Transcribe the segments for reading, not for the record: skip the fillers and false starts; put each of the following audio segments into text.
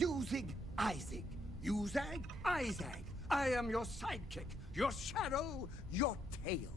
Using Isaac. You zag, I zag. I am your sidekick, your shadow, your tail.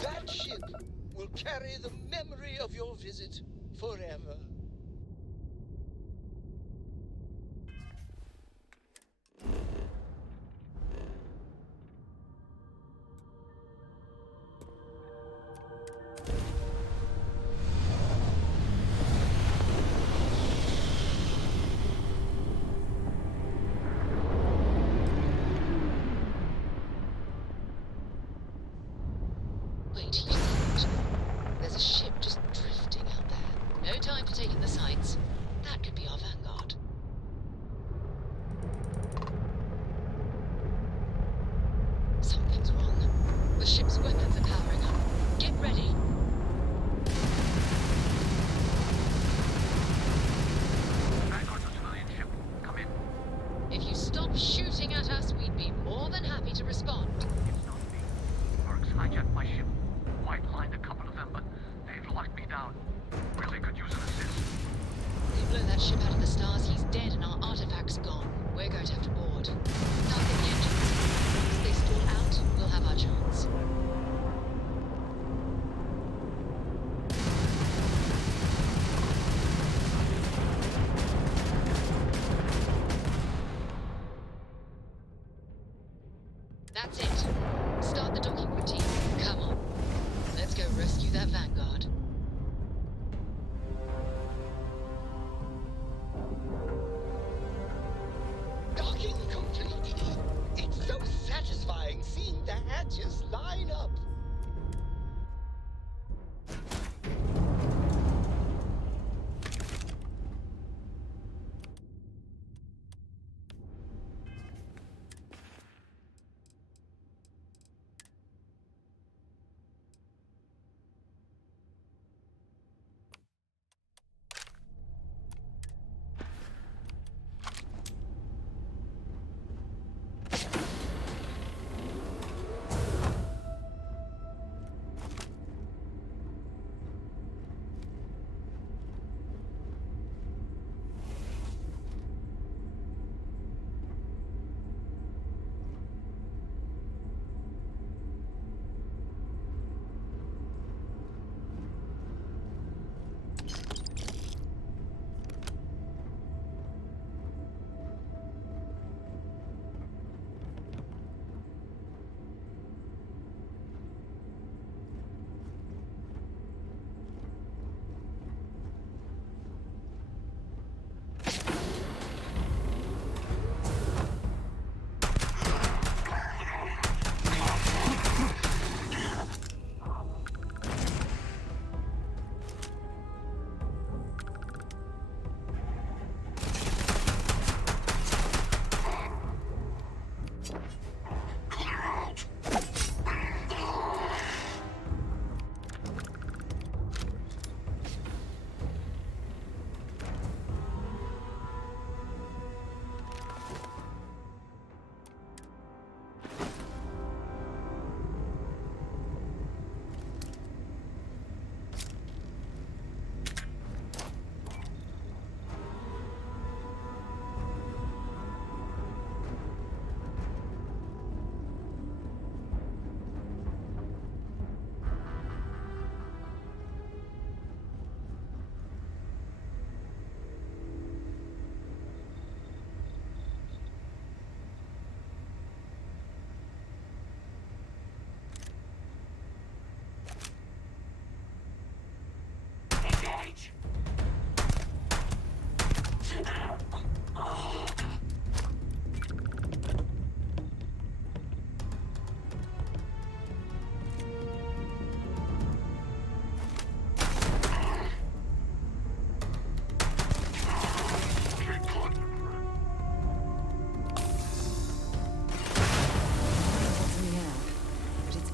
That ship will carry the memory of your visit forever. Wait, you see it? There's a ship just drifting out there. No time to take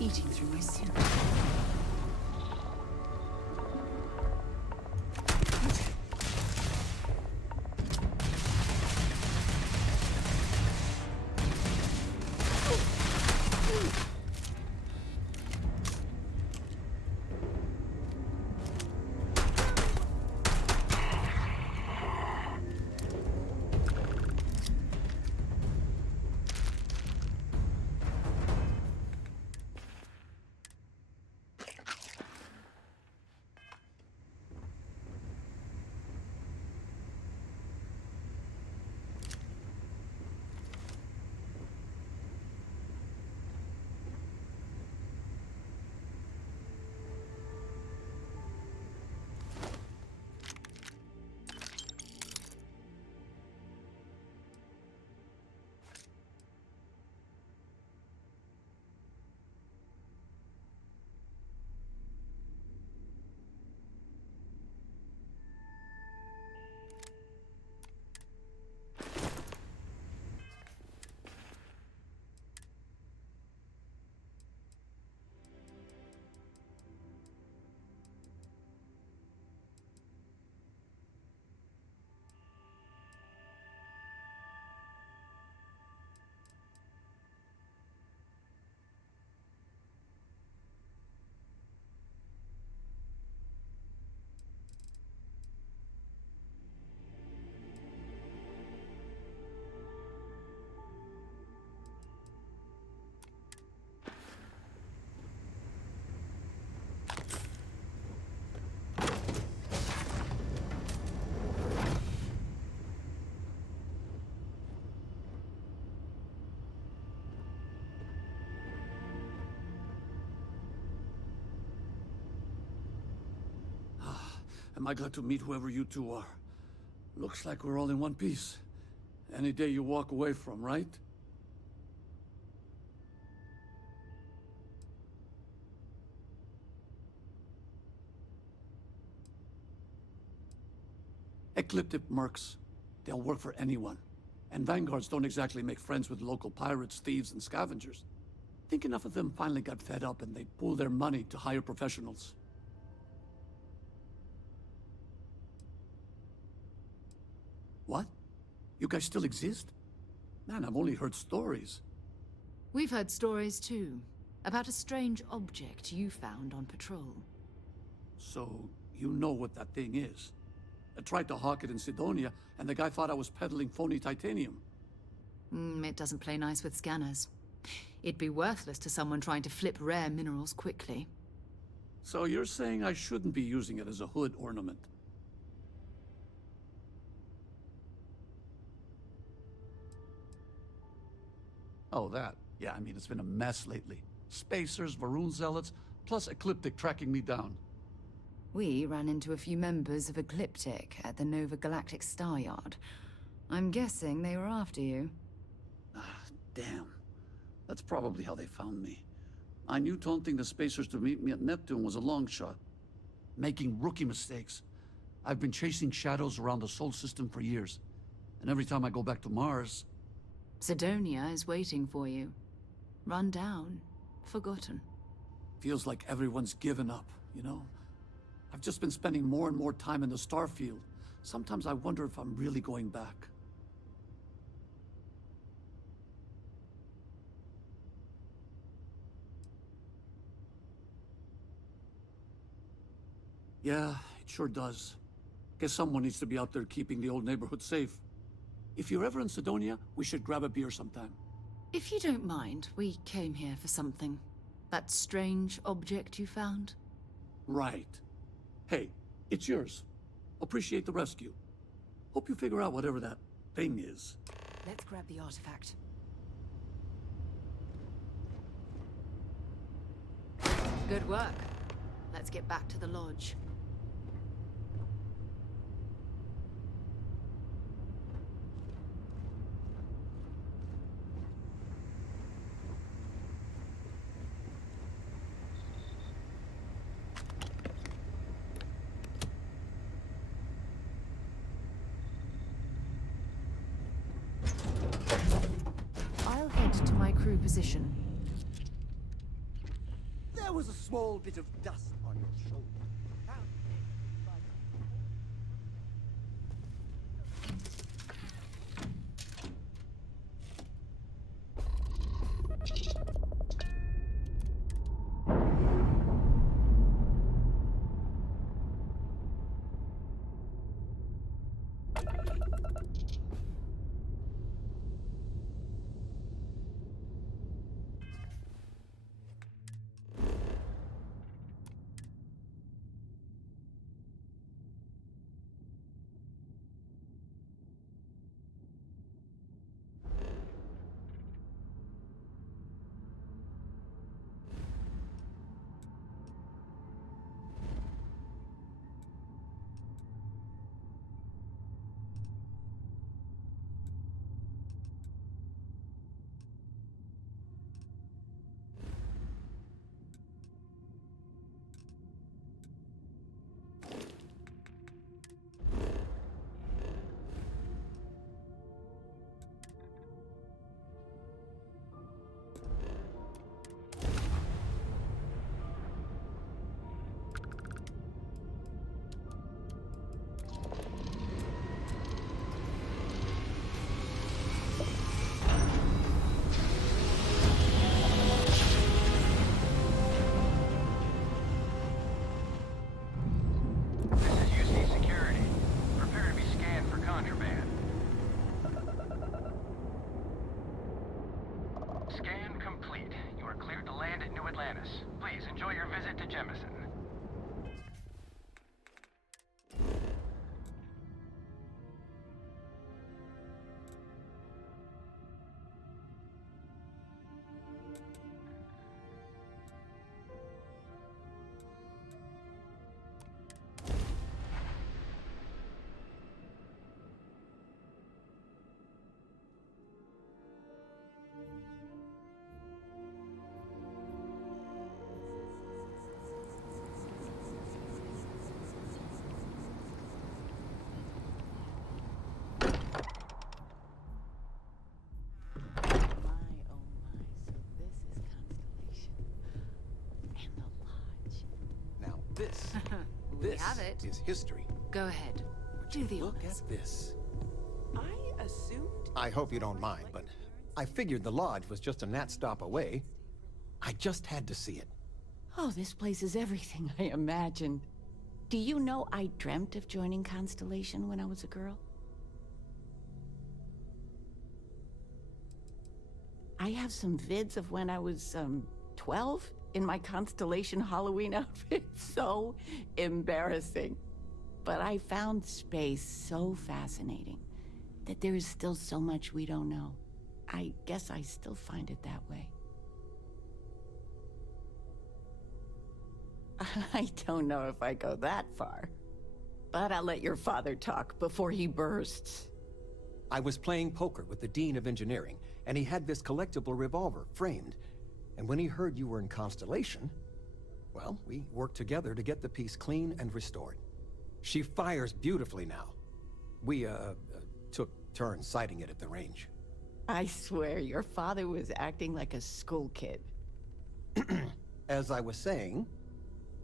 eating through my suit. Am I glad to meet whoever you two are. Looks like we're all in one piece. Any day you walk away from, right? Ecliptic mercs. They'll work for anyone. And vanguards don't exactly make friends with local pirates, thieves, and scavengers. Think enough of them finally got fed up and they pooled their money to hire professionals. What? You guys still exist? Man, I've only heard stories. We've heard stories too, about a strange object you found on patrol. So, you know what that thing is? I tried to hawk it in Sidonia, and the guy thought I was peddling phony titanium. It doesn't play nice with scanners. It'd be worthless to someone trying to flip rare minerals quickly. So you're saying I shouldn't be using it as a hood ornament? Oh, that. Yeah, I mean, it's been a mess lately. Spacers, Varun zealots, plus Ecliptic tracking me down. We ran into a few members of Ecliptic at the Nova Galactic Star Yard. I'm guessing they were after you. Ah, damn. That's probably how they found me. I knew taunting the Spacers to meet me at Neptune was a long shot. Making rookie mistakes. I've been chasing shadows around the Sol system for years. And every time I go back to Mars... Sidonia is waiting for you. Run down. Forgotten. Feels like everyone's given up, you know? I've just been spending more and more time in the Starfield. Sometimes I wonder if I'm really going back. Yeah, it sure does. Guess someone needs to be out there keeping the old neighborhood safe. If you're ever in Sidonia, we should grab a beer sometime. If you don't mind, we came here for something. That strange object you found? Right. Hey, it's yours. Appreciate the rescue. Hope you figure out whatever that thing is. Let's grab the artifact. Good work. Let's get back to the lodge. I'll head to my crew position. small bit of dust on your shoulder. Scan complete. You are cleared to land at New Atlantis. Please enjoy your visit to Jemison. We have it. Is history. Go ahead. Do the Look honors. at this. I assumed... I hope you don't mind, but I figured the lodge was just a gnat stop away. I just had to see it. Oh, this place is everything I imagined. Do you know I dreamt of joining Constellation when I was a girl? I have some vids of when I was, 12 in my Constellation Halloween outfit. So embarrassing. But I found space so fascinating that there is still so much we don't know. I guess I still find it that way. I don't know if I go that far. But I'll let your father talk before he bursts. I was playing poker with the Dean of Engineering, and he had this collectible revolver framed. And when he heard you were in Constellation, well, we worked together to get the piece clean and restored. She fires beautifully now. We, took turns sighting it at the range. I swear, your father was acting like a school kid. As I was saying,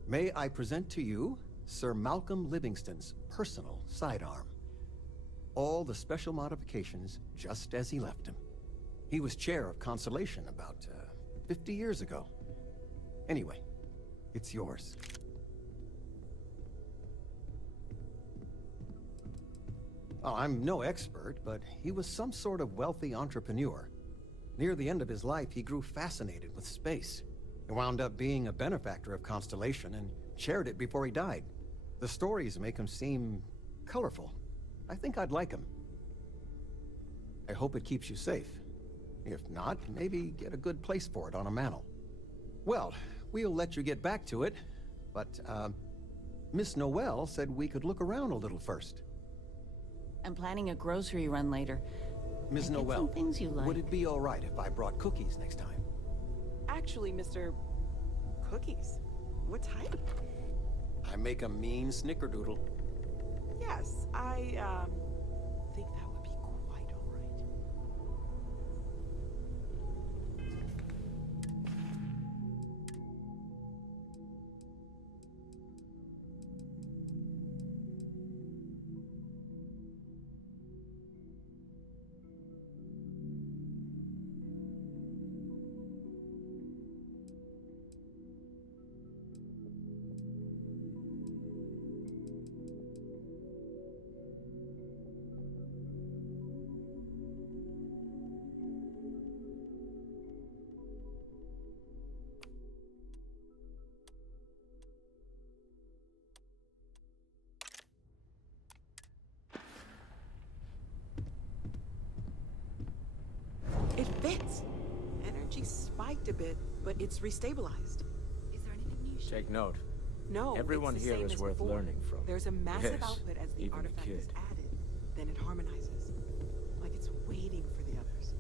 may I present to you Sir Malcolm Livingston's personal sidearm. All the special modifications just as he left him. He was chair of Constellation about, 50 years ago. Anyway, it's yours. Oh, I'm no expert, but he was some sort of wealthy entrepreneur. Near the end of his life, he grew fascinated with space. He wound up being a benefactor of Constellation and chaired it before he died. The stories make him seem colorful. I think I'd like him. I hope it keeps you safe. If not, maybe get a good place for it on a mantle. Well, we'll let you get back to it, but, Miss Noel said we could look around a little first. I'm planning a grocery run later. Ms. Get Noel, some things you like. would it be all right if I brought cookies next time? Actually, Mr. Cookies. What type? I make a mean snickerdoodle. Yes, I, think that would be quite all right. fits. Energy spiked a bit, but it's restabilized. Is there anything new? Take note. No, Everyone it's the here same is as worth before. learning from. There's a massive Yes, output as the even a artifact is kid. added. Then it harmonizes. Like it's waiting for the others.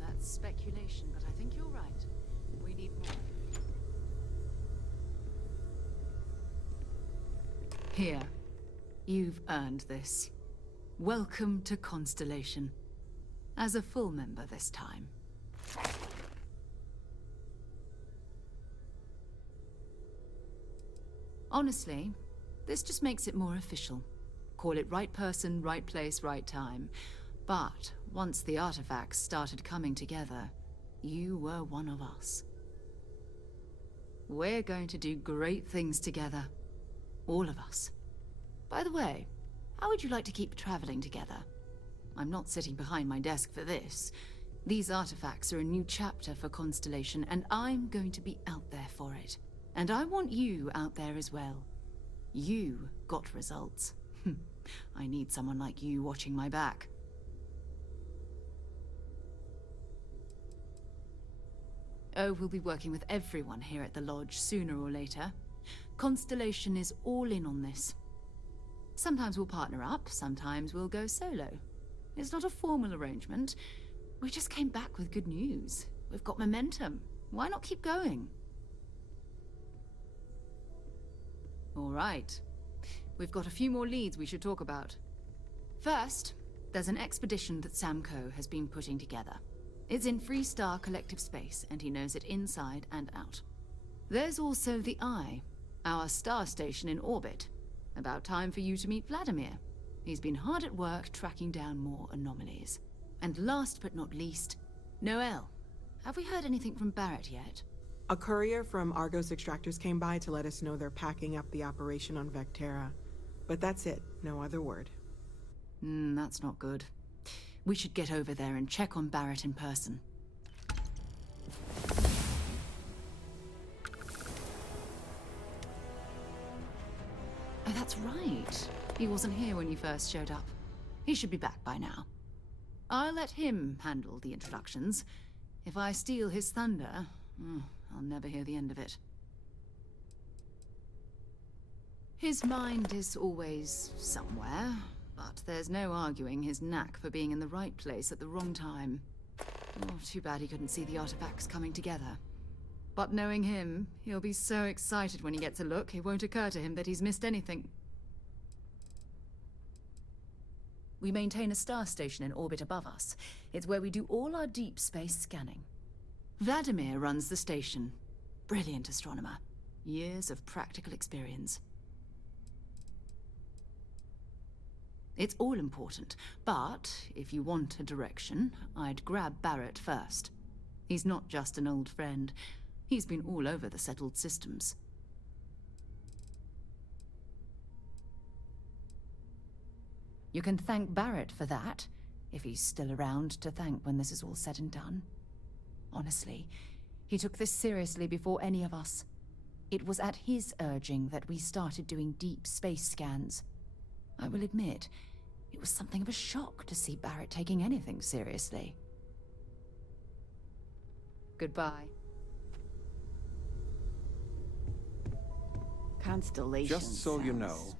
That's speculation, but I think you're right. We need more. Here. You've earned this. Welcome to Constellation. As a full member this time. Honestly, this just makes it more official. Call it right person, right place, right time. But once the artifacts started coming together, you were one of us. We're going to do great things together. All of us. By the way, how would you like to keep traveling together? I'm not sitting behind my desk for this. These artifacts are a new chapter for Constellation, and I'm going to be out there for it. And I want you out there as well. You got results. I need someone like you watching my back. Oh, we'll be working with everyone here at the Lodge sooner or later. Constellation is all in on this. Sometimes we'll partner up, sometimes we'll go solo. It's not a formal arrangement. We just came back with good news. We've got momentum. Why not keep going? All right. We've got a few more leads we should talk about. First, there's an expedition that Samco has been putting together. It's in Freestar Collective Space, and he knows it inside and out. There's also the Eye, our star station in orbit. About time for you to meet Vladimir. He's been hard at work tracking down more anomalies. And last but not least, Noel. Have we heard anything from Barrett yet? A courier from Argos Extractors came by to let us know they're packing up the operation on Vectera. But that's it, no other word. That's not good. We should get over there and check on Barrett in person. Oh, that's right. He wasn't here when you first showed up. He should be back by now. I'll let him handle the introductions. If I steal his thunder, I'll never hear the end of it. His mind is always somewhere, but there's no arguing his knack for being in the right place at the wrong time. Oh, too bad he couldn't see the artifacts coming together. But knowing him, he'll be so excited when he gets a look, it won't occur to him that he's missed anything. We maintain a star station in orbit above us. It's where we do all our deep space scanning. Vladimir runs the station. Brilliant astronomer. Years of practical experience. It's all important, but if you want a direction, I'd grab Barrett first. He's not just an old friend. He's been all over the settled systems. You can thank Barrett for that, if he's still around to thank when this is all said and done. Honestly, he took this seriously before any of us. It was at his urging that we started doing deep space scans. I will admit, it was something of a shock to see Barrett taking anything seriously. Goodbye. Constellation. Just so you sounds know,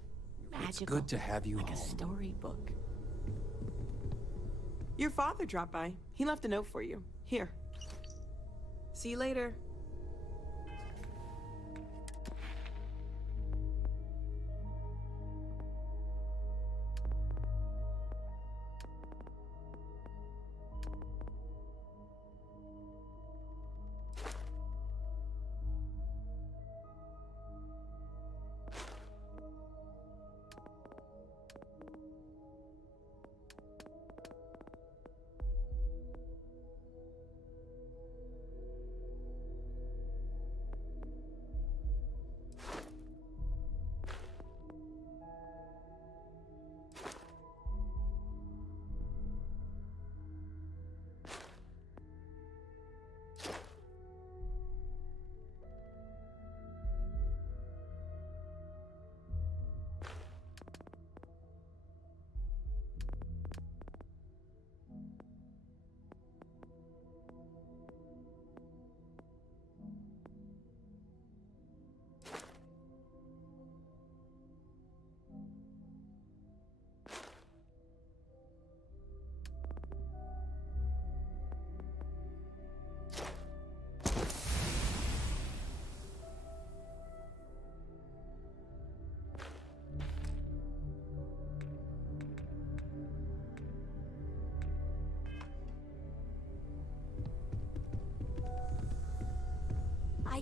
it's magical, good to have you like home. a storybook. Your father dropped by. He left a note for you. Here. See you later.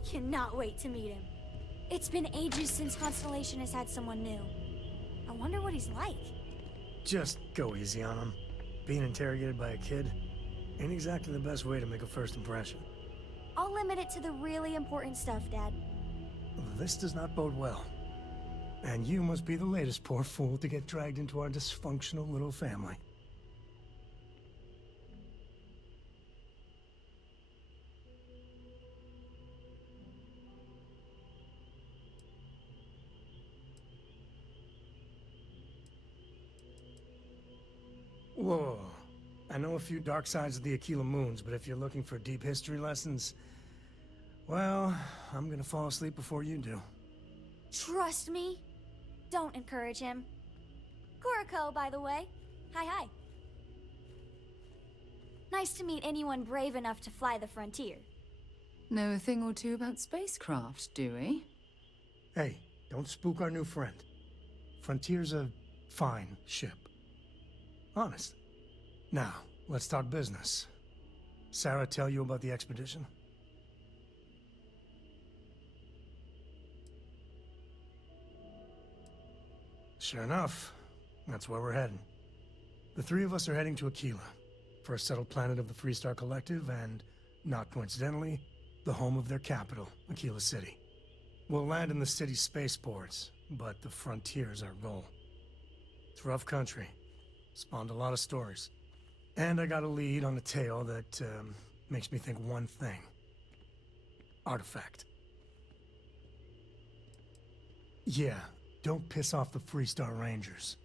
cannot wait to meet him. It's been ages since Constellation has had someone new. I wonder what he's like. Just go easy on him. Being interrogated by a kid ain't exactly the best way to make a first impression. I'll limit it to the really important stuff, Dad. This does not bode well. And you must be the latest poor fool to get dragged into our dysfunctional little family. Whoa. I know a few dark sides of the Aquila Moons, but if you're looking for deep history lessons, well, I'm gonna fall asleep before you do. Trust me. Don't encourage him. Kuriko, by the way. Hi. Nice to meet anyone brave enough to fly the frontier. Know a thing or two about spacecraft, do we? Hey, don't spook our new friend. Frontier's a fine ship. Honest. Now, let's talk business. Sarah tell you about the expedition? Sure enough, that's where we're heading. The three of us are heading to Aquila, first settled planet of the Freestar Collective and, not coincidentally, the home of their capital, Aquila City. We'll land in the city's spaceports, but the frontier's our goal. It's rough country. Spawned a lot of stories. And I got a lead on a tale that makes me think one thing. Artifact. Yeah, don't piss off the Freestar Rangers.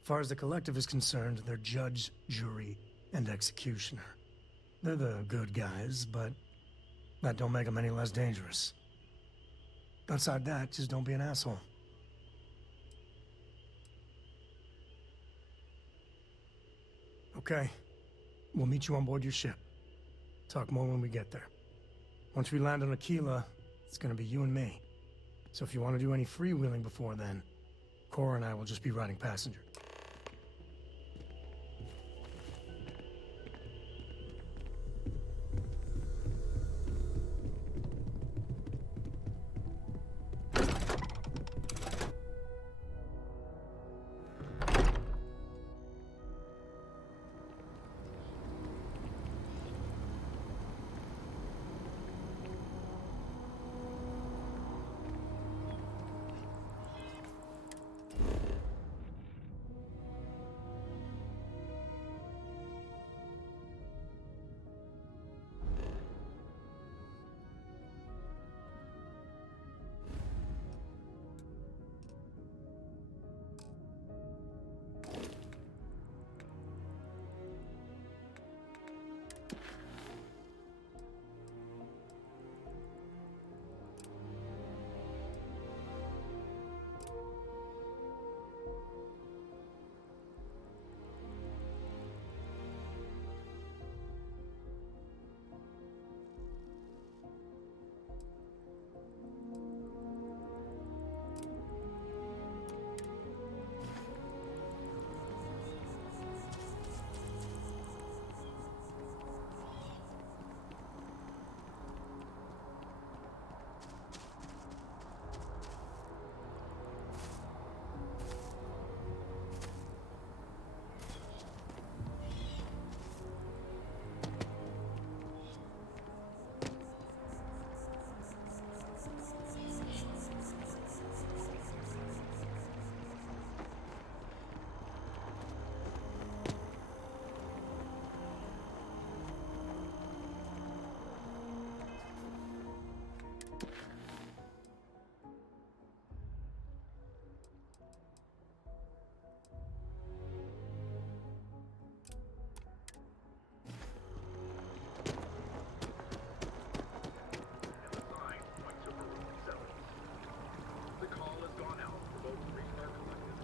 As far as the Collective is concerned, they're judge, jury, and executioner. They're the good guys, but that don't make them any less dangerous. Outside that, just don't be an asshole. Okay. We'll meet you on board your ship. Talk more when we get there. Once we land on Aquila, it's gonna be you and me. So if you want to do any freewheeling before then, Cora and I will just be riding passenger.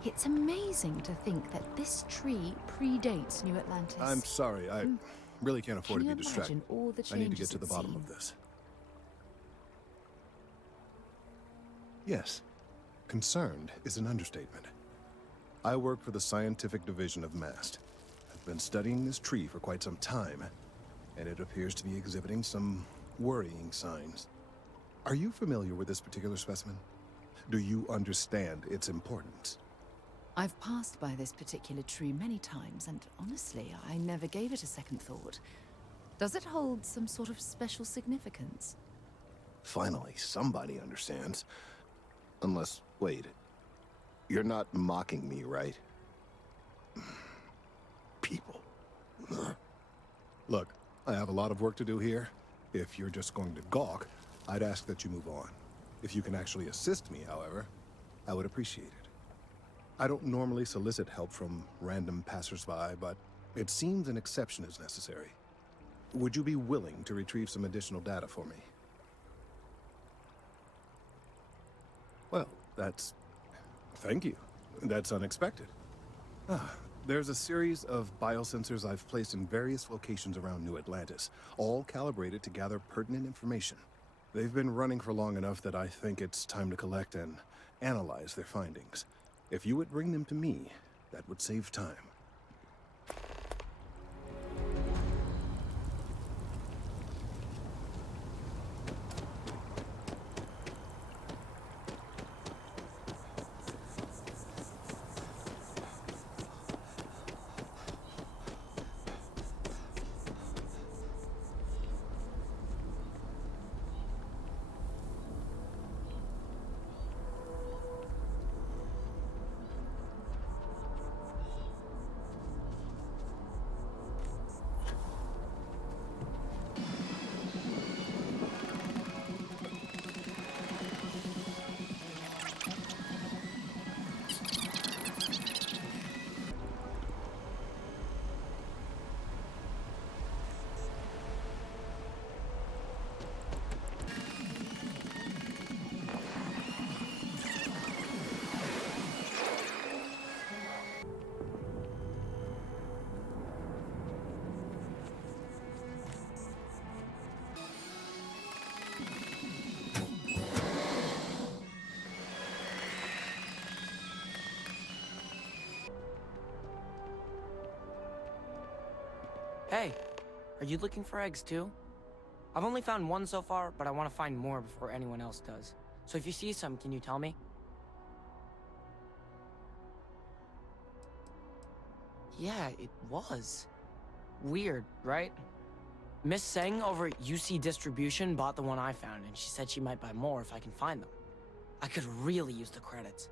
It's amazing to think that this tree predates New Atlantis. I'm sorry, I really can't afford to be distracted. All the I need to get changes to the it's bottom seen? of this. Yes, concerned is an understatement. I work for the scientific division of MAST. I've been studying this tree for quite some time, and it appears to be exhibiting some worrying signs. Are you familiar with this particular specimen? Do you understand its importance? I've passed by this particular tree many times, and honestly, I never gave it a second thought. Does it hold some sort of special significance? Finally, somebody understands. Unless, wait. You're not mocking me, right? People. Look, I have a lot of work to do here. If you're just going to gawk, I'd ask that you move on. If you can actually assist me, however, I would appreciate it. I don't normally solicit help from random passersby, but it seems an exception is necessary. Would you be willing to retrieve some additional data for me? Well, thank you. That's unexpected. There's a series of biosensors I've placed in various locations around New Atlantis, all calibrated to gather pertinent information. They've been running for long enough that I think it's time to collect and analyze their findings. If you would bring them to me, that would save time. Hey, are you looking for eggs too? I've only found one so far, but I want to find more before anyone else does. So if you see some, can you tell me? Yeah, it was. Weird, right? Miss Seng over at UC Distribution bought the one I found, and she said she might buy more if I can find them. I could really use the credits.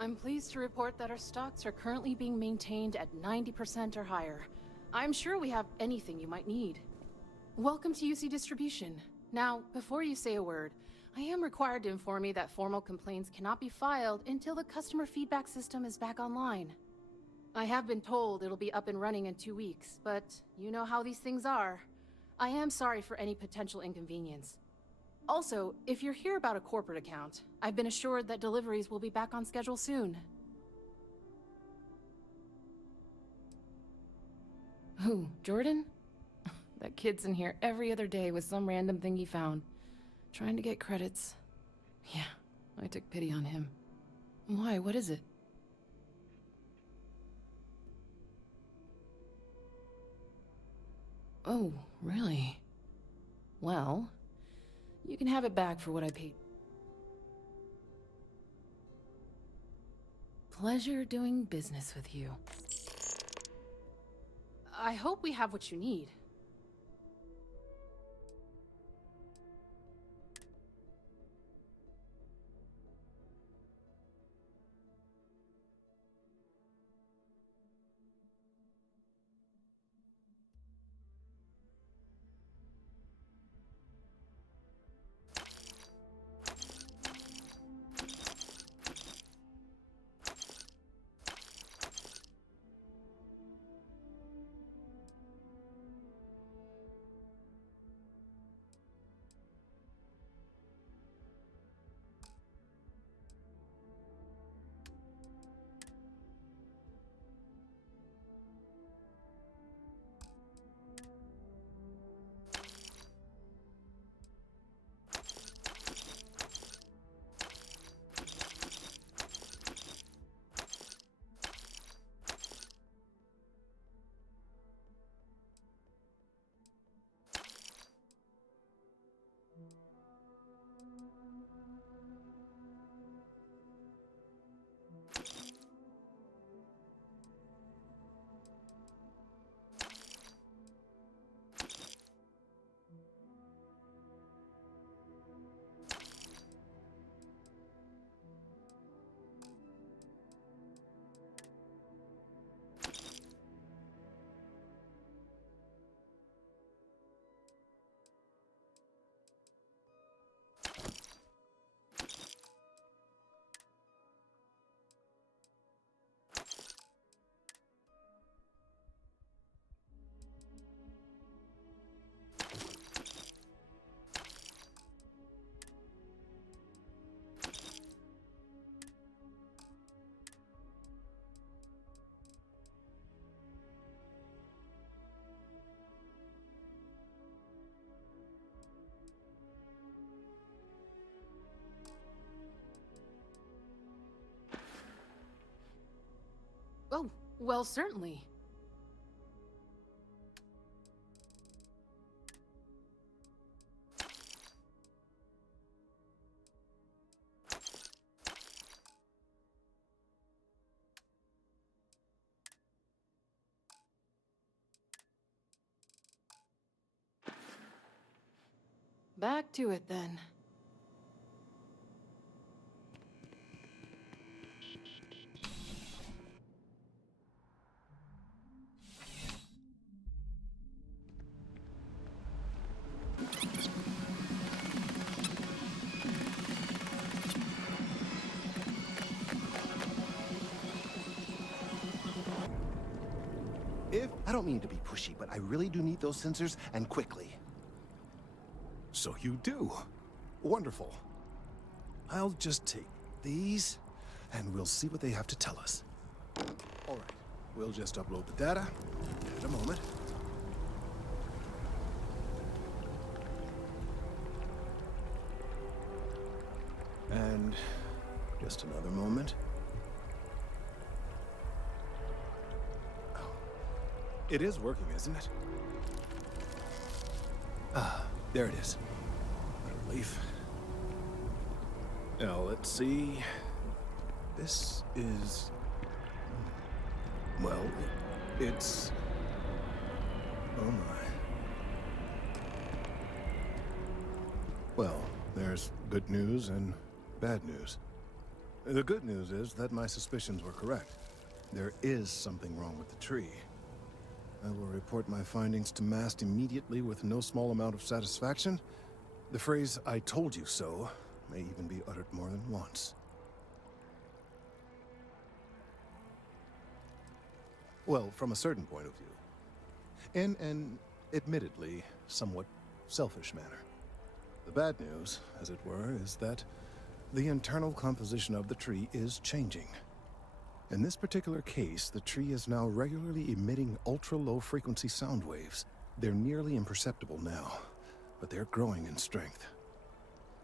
I'm pleased to report that our stocks are currently being maintained at 90% or higher. I'm sure we have anything you might need. Welcome to UC Distribution. Now, before you say a word, I am required to inform you that formal complaints cannot be filed until the customer feedback system is back online. I have been told it'll be up and running in 2 weeks, but you know how these things are. I am sorry for any potential inconvenience. Also, if you're here about a corporate account, I've been assured that deliveries will be back on schedule soon. Who, Jordan? That kid's in here every other day with some random thing he found. Trying to get credits. Yeah, I took pity on him. Why, what is it? Oh, really? Well, you can have it back for what I paid. Pleasure doing business with you. I hope we have what you need. Well, certainly. Back to it then. I don't mean to be pushy, but I really do need those sensors, and quickly. So you do. Wonderful. I'll just take these, and we'll see what they have to tell us. All right, we'll just upload the data. Give it a moment. And just another moment. It is working, isn't it? Ah, there it is. What a relief. Now, let's see. This is... Well, it's... Oh my. Well, there's good news and bad news. The good news is that my suspicions were correct. There is something wrong with the tree. I will report my findings to Mast immediately with no small amount of satisfaction. The phrase, "I told you so," may even be uttered more than once. Well, from a certain point of view. In an, admittedly, somewhat selfish manner. The bad news, as it were, is that the internal composition of the tree is changing. In this particular case, the tree is now regularly emitting ultra-low frequency sound waves. They're nearly imperceptible now, but they're growing in strength.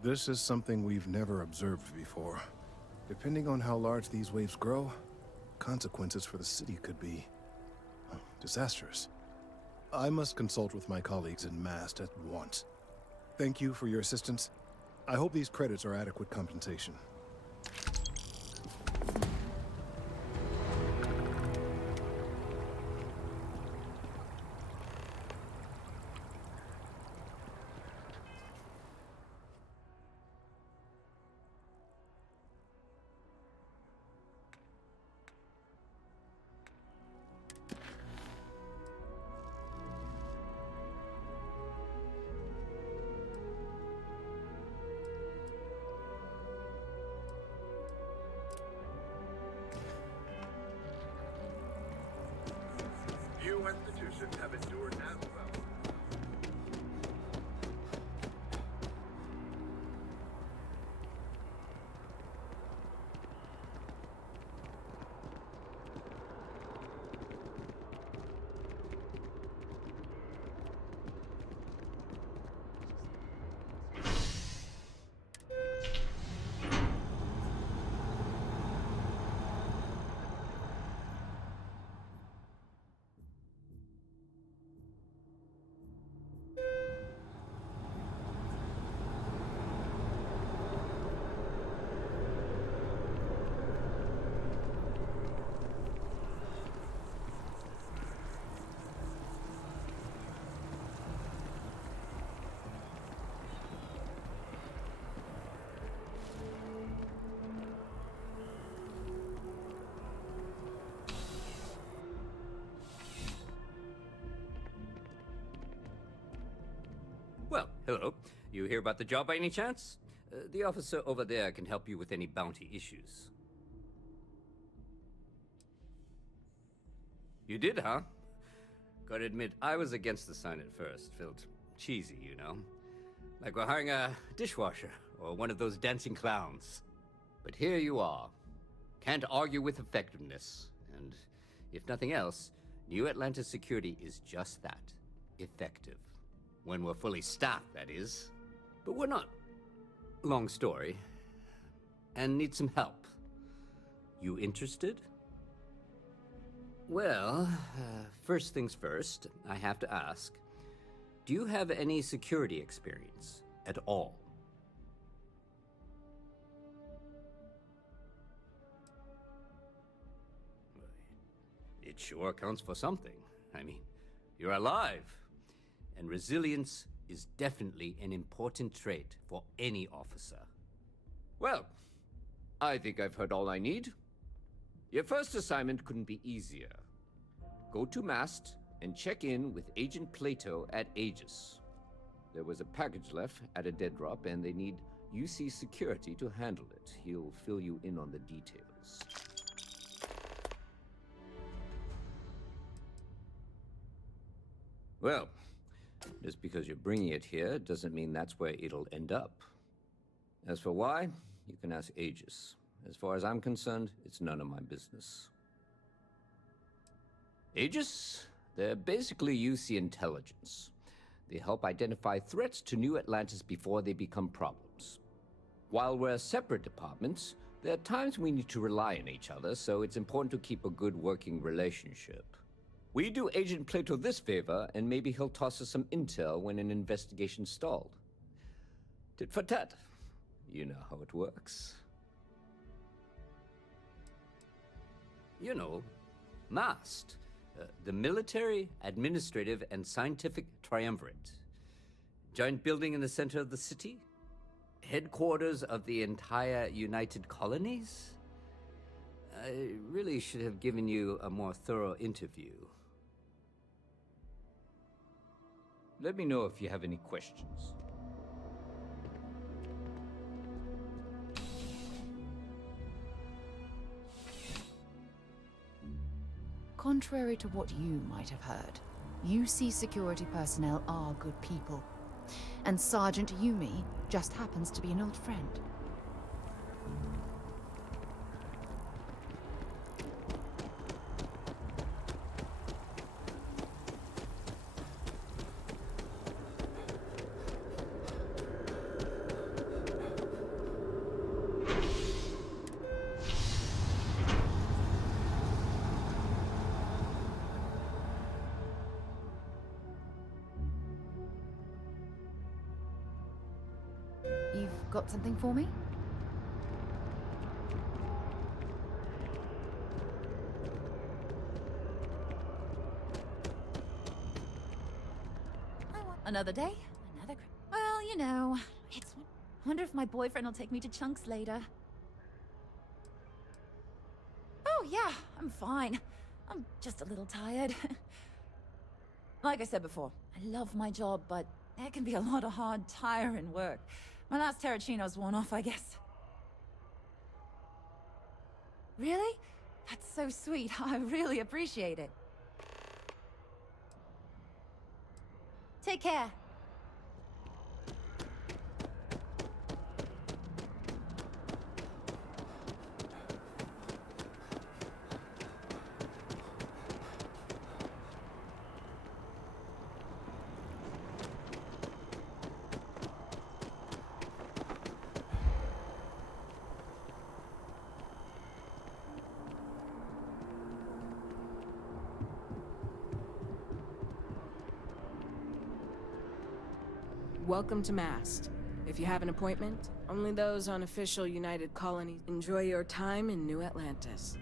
This is something we've never observed before. Depending on how large these waves grow, consequences for the city could be disastrous. I must consult with my colleagues in Mast at once. Thank you for your assistance. I hope these credits are adequate compensation. Few institutions have endured as well. Well, hello. You hear about the job by any chance? The officer over there can help you with any bounty issues. You did, huh? Gotta admit, I was against the sign at first. Felt cheesy, you know? Like we're hiring a dishwasher or one of those dancing clowns. But here you are. Can't argue with effectiveness. And if nothing else, New Atlantis security is just that. Effective. When we're fully staffed, that is. But we're not. Long story. And need some help. You interested? Well, first things first, I have to ask, do you have any security experience at all? It sure counts for something. I mean, you're alive. And resilience is definitely an important trait for any officer. Well, I think I've heard all I need. Your first assignment couldn't be easier. Go to Mast and check in with Agent Plato at Aegis. There was a package left at a dead drop, and they need UC security to handle it. He'll fill you in on the details. Well, just because you're bringing it here doesn't mean that's where it'll end up. As for why, you can ask Aegis. As far as I'm concerned, it's none of my business. Aegis? They're basically UC intelligence. They help identify threats to New Atlantis before they become problems. While we're separate departments, there are times we need to rely on each other, so it's important to keep a good working relationship. We do Agent Plato this favor, and maybe he'll toss us some intel when an investigation stalled. Tit for tat. You know how it works. You know, MAST. The Military, Administrative, and Scientific Triumvirate. Giant building in the center of the city? Headquarters of the entire United Colonies? I really should have given you a more thorough interview. Let me know if you have any questions. Contrary to what you might have heard, UC security personnel are good people. And Sergeant Yumi just happens to be an old friend. You've got something for me? Another day? Well, you know, it's... Wonder if my boyfriend will take me to Chunks later. Oh, yeah, I'm fine. I'm just a little tired. Like I said before, I love my job, but there can be a lot of hard, tiring work. My last Terracino's worn off, I guess. Really? That's so sweet. I really appreciate it. Take care. Welcome to Mast. If you have an appointment, only those on official United Colonies enjoy your time in New Atlantis.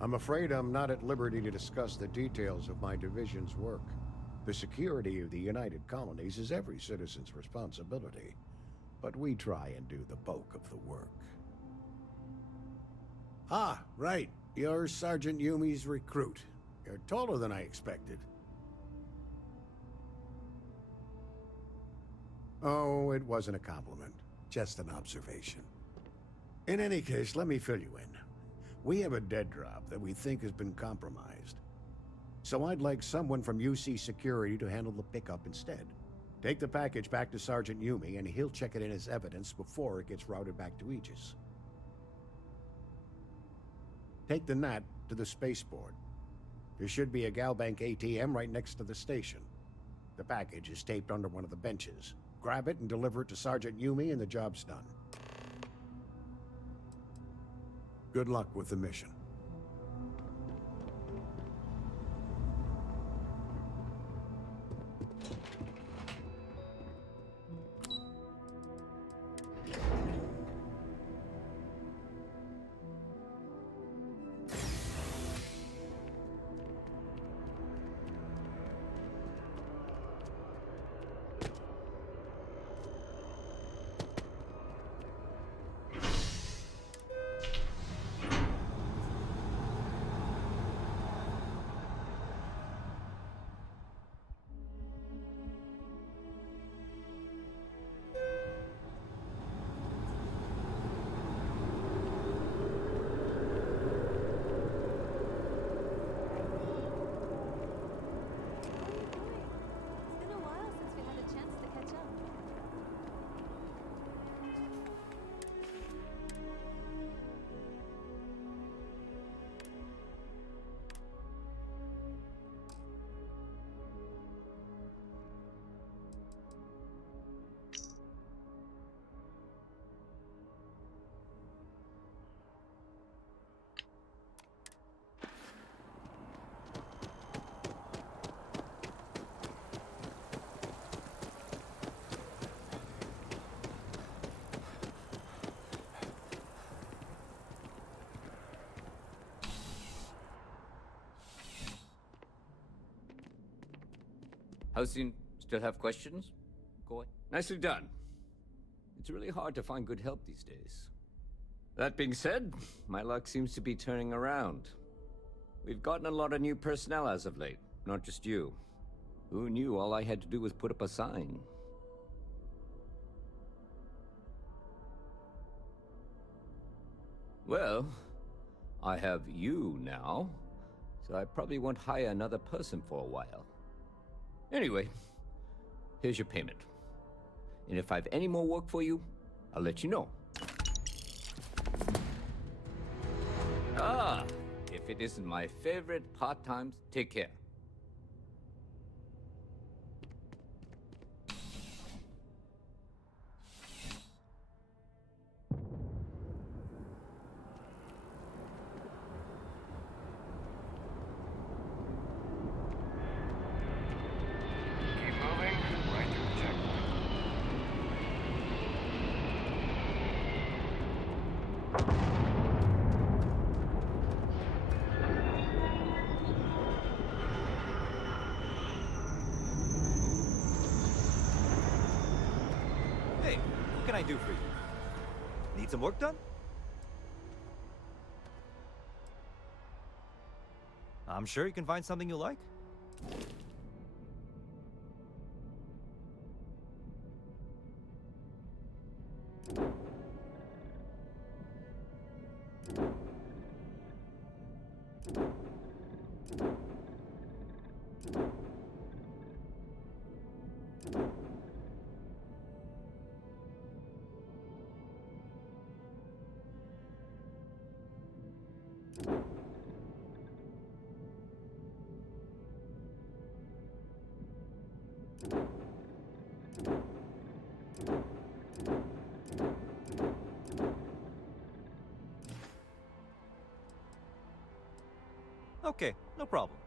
I'm afraid I'm not at liberty to discuss the details of my division's work. The security of the United Colonies is every citizen's responsibility. but we try and do the bulk of the work. Ah, right. You're Sergeant Yumi's recruit. You're taller than I expected. Oh, it wasn't a compliment. Just an observation. In any case, let me fill you in. We have a dead drop that we think has been compromised. So I'd like someone from UC Security to handle the pickup instead. Take the package back to Sergeant Yumi, and he'll check it in as evidence before it gets routed back to Aegis. Take the NAT to the spaceport. There should be a Galbank ATM right next to the station. The package is taped under one of the benches. Grab it and deliver it to Sergeant Yumi, and the job's done. Good luck with the mission. How soon? Still have questions? Go ahead. Nicely done. It's really hard to find good help these days. That being said, my luck seems to be turning around. We've gotten a lot of new personnel as of late, not just you. Who knew all I had to do was put up a sign? Well, I have you now, so I probably won't hire another person for a while. Anyway, here's your payment. And if I have any more work for you, I'll let you know. Ah, if it isn't my favorite part-time, take care. Hey, what can I do for you? Need some work done? I'm sure you can find something you like. Okay, no problem.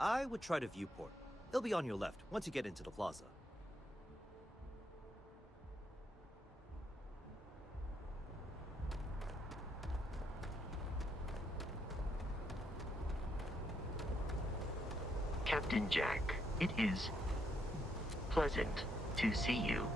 I would try to viewport. It'll be on your left once you get into the plaza. Captain Jack, it is pleasant to see you.